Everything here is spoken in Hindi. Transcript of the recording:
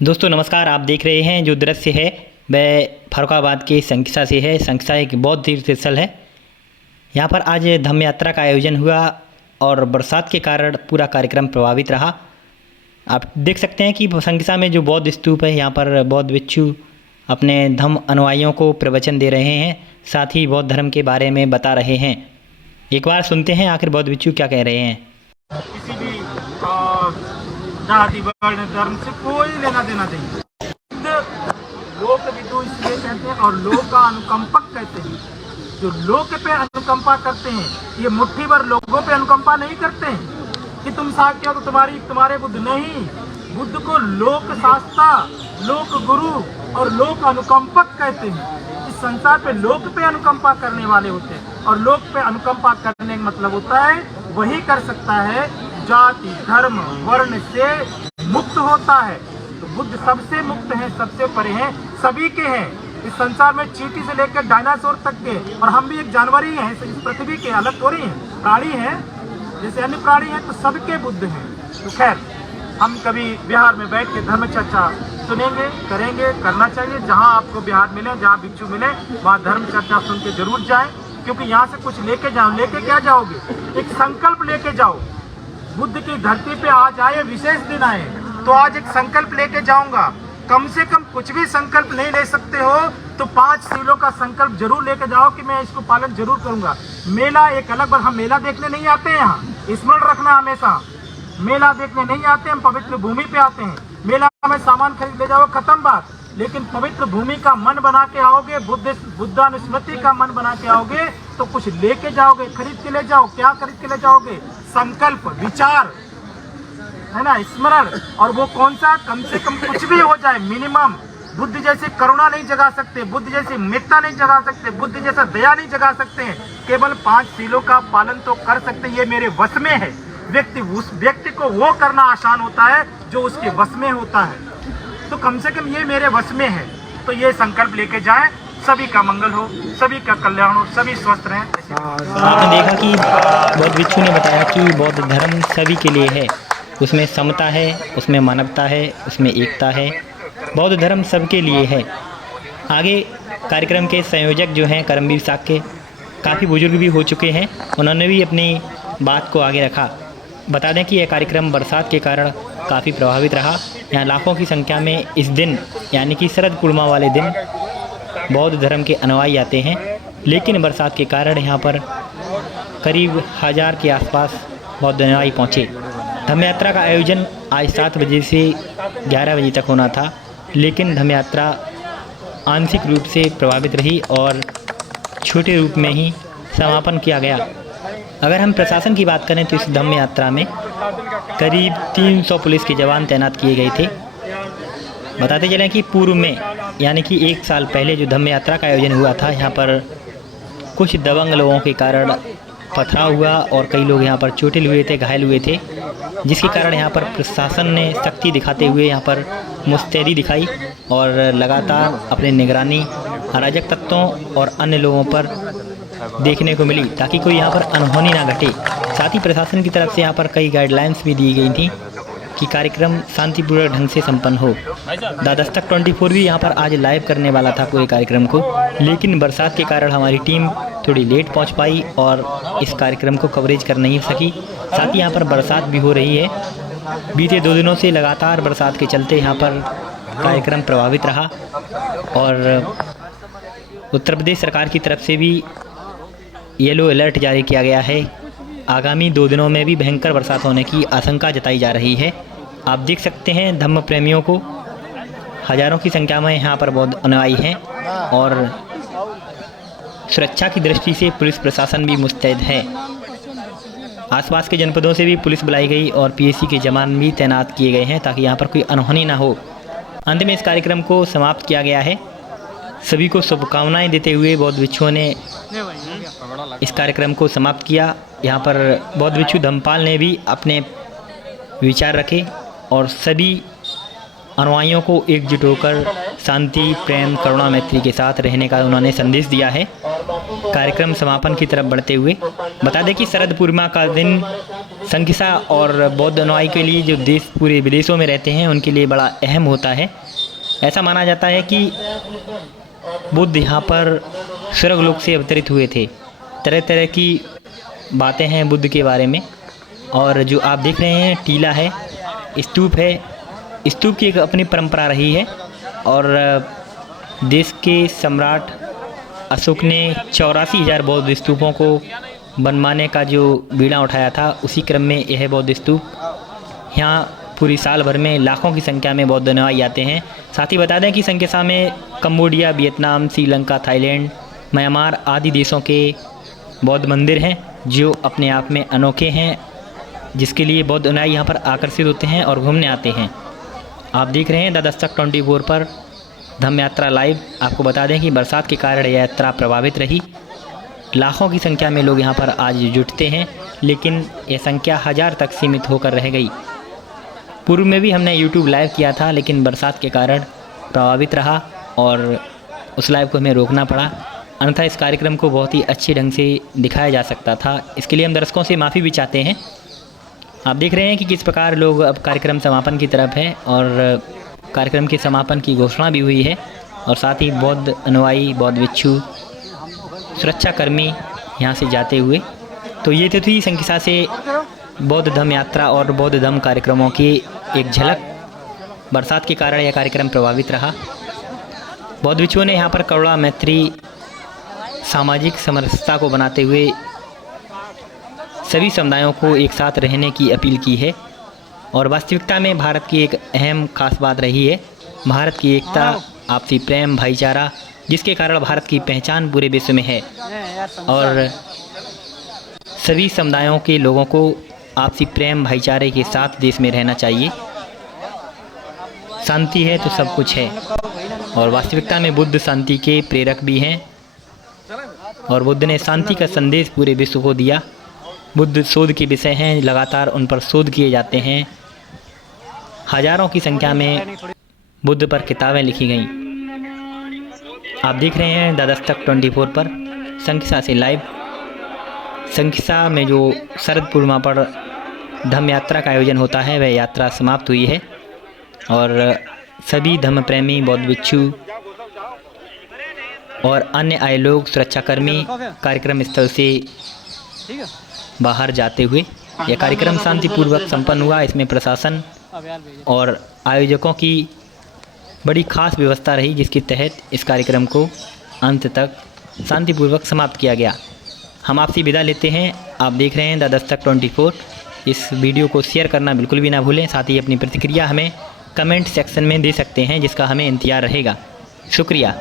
दोस्तों नमस्कार। आप देख रहे हैं जो दृश्य है वह फर्रुखाबाद के संकिसा से है। संकिसा एक बौद्ध तीर्थ स्थल है। यहाँ पर आज धम्म यात्रा का आयोजन हुआ और बरसात के कारण पूरा कार्यक्रम प्रभावित रहा। आप देख सकते हैं कि संकिसा में जो बौद्ध स्तूप है, यहाँ पर बौद्ध भिक्षु अपने धम्म अनुयायियों को प्रवचन दे रहे हैं, साथ ही बौद्ध धर्म के बारे में बता रहे हैं। एक बार सुनते हैं आखिर बौद्ध भिक्षु क्या कह रहे हैं। किसी भी जाति वर्ण धर्म से कोई लेना देना नहीं। लोक विदु इसलिए कहते हैं और लोक का अनुकंपक कहते हैं। जो लोक पे अनुकंपा करते हैं, ये मुट्ठी भर लोगों पे अनुकंपा नहीं करते हैं कि तुम साक्य हो तो तुम्हारे बुद्ध नहीं। बुद्ध को लोक शास्त्रा, लोक गुरु और लोक अनुकंपक कहते हैं। इस संसार पे लोक पे अनुकंपा करने वाले होते हैं और लोक पे अनुकंपा करने का मतलब होता है वही कर सकता है जाति धर्म वर्ण से मुक्त होता है। तो बुद्ध सबसे मुक्त हैं, सबसे परे हैं, सभी के हैं। इस संसार में चींटी से लेकर डायनासोर तक के, और हम भी एक जानवर ही हैं इस पृथ्वी के, अलग थोड़ी हैं, प्राणी हैं जैसे अन्य प्राणी हैं। तो सबके बुद्ध हैं। तो खैर हम कभी बिहार में बैठ के धर्म चर्चा सुनेंगे, करेंगे, करना चाहिए। जहाँ आपको बिहार मिले, जहाँ भिक्षु मिले, वहाँ धर्म चर्चा सुन के जरूर जाएं, क्योंकि यहाँ से कुछ लेके जाओ। लेके क्या जाओगे? एक संकल्प लेके जाओ। बुद्ध की धरती पे आज आए, विशेष दिन आए, तो आज एक संकल्प लेके जाऊंगा। कम से कम कुछ भी संकल्प नहीं ले सकते हो तो 5 सीलों का संकल्प जरूर लेके जाओ कि मैं इसको पालन जरूर करूंगा। मेला एक अलग बार, हम मेला देखने नहीं आते हैं। यहाँ स्मरण रखना, हमेशा मेला देखने नहीं आते, हम पवित्र भूमि पे आते हैं। मेला में सामान खरीद ले जाओ, खत्म बात। लेकिन पवित्र भूमि का मन बना के आओगे, बुद्धानुस्मृति का मन बना के आओगे तो कुछ लेके जाओगे, खरीद के ले जाओ। क्या खरीद के ले जाओगे? संकल्प, विचार, है ना, स्मरण। और वो कौन सा? कम से कम कुछ भी हो जाए, मिनिमम। बुद्ध जैसे करुणा नहीं जगा सकते, बुद्ध जैसी मित्रता नहीं जगा सकते, बुद्ध जैसा दया नहीं जगा सकते हैं। केवल 5 सीलों का पालन तो कर सकते हैं, ये मेरे वश में है। उस व्यक्ति को वो करना आसान होता है जो उसके वश में होता है। तो कम से कम ये मेरे वश में है। तो ये संकल्प लेके जाएं। सभी का मंगल हो, सभी का कल्याण हो, सभी स्वस्थ रहें। आपने देखा कि बौद्ध भिक्षु ने बताया कि बौद्ध धर्म सभी के लिए है। उसमें समता है, उसमें मानवता है, उसमें एकता है। बौद्ध धर्म सबके लिए है। आगे कार्यक्रम के संयोजक जो हैं करमवीर साक्य, काफ़ी बुजुर्ग भी हो चुके हैं, उन्होंने भी अपनी बात को आगे रखा। बता दें कि यह कार्यक्रम बरसात के कारण काफ़ी प्रभावित रहा। यहाँ लाखों की संख्या में इस दिन यानी कि शरद पूर्णिमा वाले दिन बौद्ध धर्म के अनुयायी आते हैं, लेकिन बरसात के कारण यहाँ पर करीब 1000 के आसपास बौद्ध अनुयायी पहुँचे। धम्म यात्रा का आयोजन आज 7 बजे से 11 बजे तक होना था, लेकिन धम्म यात्रा आंशिक रूप से प्रभावित रही और छोटे रूप में ही समापन किया गया। अगर हम प्रशासन की बात करें तो इस धम्म यात्रा में करीब 300 पुलिस के जवान तैनात किए गए थे। बताते चलें कि पूर्व में यानी कि 1 साल पहले जो धम्म यात्रा का आयोजन हुआ था, यहाँ पर कुछ दबंग लोगों के कारण पथराव हुआ और कई लोग यहाँ पर चोटिल हुए थे, घायल हुए थे, जिसके कारण यहाँ पर प्रशासन ने सख्ती दिखाते हुए यहाँ पर मुस्तैदी दिखाई और लगातार अपनी निगरानी अराजक तत्वों और अन्य लोगों पर देखने को मिली, ताकि कोई यहाँ पर अनहोनी ना घटे। साथ ही प्रशासन की तरफ से यहाँ पर कई गाइडलाइंस भी दी गई थी कि कार्यक्रम शांतिपूर्वक ढंग से संपन्न हो। द दस्तक 24 भी यहाँ पर आज लाइव करने वाला था पूरे कार्यक्रम को, लेकिन बरसात के कारण हमारी टीम थोड़ी लेट पहुँच पाई और इस कार्यक्रम को कवरेज कर नहीं सकी। साथ ही यहाँ पर बरसात भी हो रही है। बीते 2 दिनों से लगातार बरसात के चलते यहाँ पर कार्यक्रम प्रभावित रहा और उत्तर प्रदेश सरकार की तरफ से भी येलो अलर्ट जारी किया गया है। आगामी 2 दिनों में भी भयंकर बरसात होने की आशंका जताई जा रही है। आप देख सकते हैं धम्म प्रेमियों को हज़ारों की संख्या में यहाँ पर बौद्ध अनुयायी हैं और सुरक्षा की दृष्टि से पुलिस प्रशासन भी मुस्तैद है। आसपास के जनपदों से भी पुलिस बुलाई गई और पीएसी के जवान भी तैनात किए गए हैं ताकि यहाँ पर कोई अनहोनी ना हो। अंत में इस कार्यक्रम को समाप्त किया गया है। सभी को शुभकामनाएं देते हुए बौद्ध भिक्षुओं ने इस कार्यक्रम को समाप्त किया। यहाँ पर बौद्ध भिक्षु धम्मपाल ने भी अपने विचार रखे और सभी अनुयायियों को एकजुट होकर शांति, प्रेम, करुणा, मैत्री के साथ रहने का उन्होंने संदेश दिया है। कार्यक्रम समापन की तरफ बढ़ते हुए बता दें कि शरद पूर्णिमा का दिन संकिसा और बौद्ध अनुयायी के लिए, जो देश पूरे विदेशों में रहते हैं, उनके लिए बड़ा अहम होता है। ऐसा माना जाता है कि बुद्ध यहाँ पर स्वर्गलोक से अवतरित हुए थे। तरह तरह की बातें हैं बुद्ध के बारे में। और जो आप देख रहे हैं टीला है, स्तूप है। स्तूप की एक अपनी परंपरा रही है और देश के सम्राट अशोक ने 84,000 बौद्ध स्तूपों को बनवाने का जो बीड़ा उठाया था, उसी क्रम में यह बौद्ध स्तूप यहाँ पूरी साल भर में लाखों की संख्या में बौद्ध अनुयायी आते हैं। साथ ही बता दें कि संख्या में Cambodia, Vietnam, Sri Lanka, Thailand, Myanmar आदि देशों के बौद्ध मंदिर हैं जो अपने आप में अनोखे हैं, जिसके लिए बौद्ध अनुयायी यहाँ पर आकर्षित होते हैं और घूमने आते हैं। आप देख रहे हैं द दस्तक 24 पर धम्म यात्रा लाइव। आपको बता दें कि बरसात के कारण यह यात्रा प्रभावित रही। लाखों की संख्या में लोग यहाँ पर आज जुटते हैं, लेकिन यह संख्या 1000 तक सीमित होकर रह गई। पूर्व में भी हमने YouTube लाइव किया था, लेकिन बरसात के कारण प्रभावित रहा और उस लाइव को हमें रोकना पड़ा। अन्यथा इस कार्यक्रम को बहुत ही अच्छे ढंग से दिखाया जा सकता था। इसके लिए हम दर्शकों से माफ़ी भी चाहते हैं। आप देख रहे हैं कि किस प्रकार लोग अब कार्यक्रम समापन की तरफ हैं और कार्यक्रम के समापन की घोषणा भी हुई है। और साथ ही बौद्ध अनुयायी, बौद्ध भिक्षु, सुरक्षाकर्मी यहाँ से जाते हुए। तो ये तो थी संकिसा से बौद्ध धम्म यात्रा और बौद्ध धम्म कार्यक्रमों की एक झलक। बरसात के कारण यह कार्यक्रम प्रभावित रहा। बौद्ध भिक्षुओं ने यहाँ पर करुणा, मैत्री, सामाजिक समरसता को बनाते हुए सभी समुदायों को एक साथ रहने की अपील की है। और वास्तविकता में भारत की एक अहम खास बात रही है, भारत की एकता, आपसी प्रेम, भाईचारा, जिसके कारण भारत की पहचान पूरे विश्व में है। और सभी समुदायों के लोगों को आपसी प्रेम, भाईचारे के साथ देश में रहना चाहिए। शांति है तो सब कुछ है। और वास्तविकता में बुद्ध शांति के प्रेरक भी हैं और बुद्ध ने शांति का संदेश पूरे विश्व को दिया। बुद्ध शोध के विषय हैं, लगातार उन पर शोध किए जाते हैं। हजारों की संख्या में बुद्ध पर किताबें लिखी गईं। आप देख रहे हैं द दस्तक 24 पर संकिसा से लाइव। संकिसा में जो शरद पूर्णिमा पर धम्म यात्रा का आयोजन होता है, वह यात्रा समाप्त हुई है और सभी धम्म प्रेमी, बौद्ध भिक्षु और अन्य आए लोग, सुरक्षाकर्मी कार्यक्रम स्थल से बाहर जाते हुए यह कार्यक्रम शांतिपूर्वक संपन्न हुआ। इसमें प्रशासन और आयोजकों की बड़ी खास व्यवस्था रही, जिसके तहत इस कार्यक्रम को अंत तक शांतिपूर्वक समाप्त किया गया। हम आपसे विदा लेते हैं। आप देख रहे हैं द दस्तक 24। इस वीडियो को शेयर करना बिल्कुल भी ना भूलें। साथ ही अपनी प्रतिक्रिया हमें कमेंट सेक्शन में दे सकते हैं, जिसका हमें इंतज़ार रहेगा। शुक्रिया।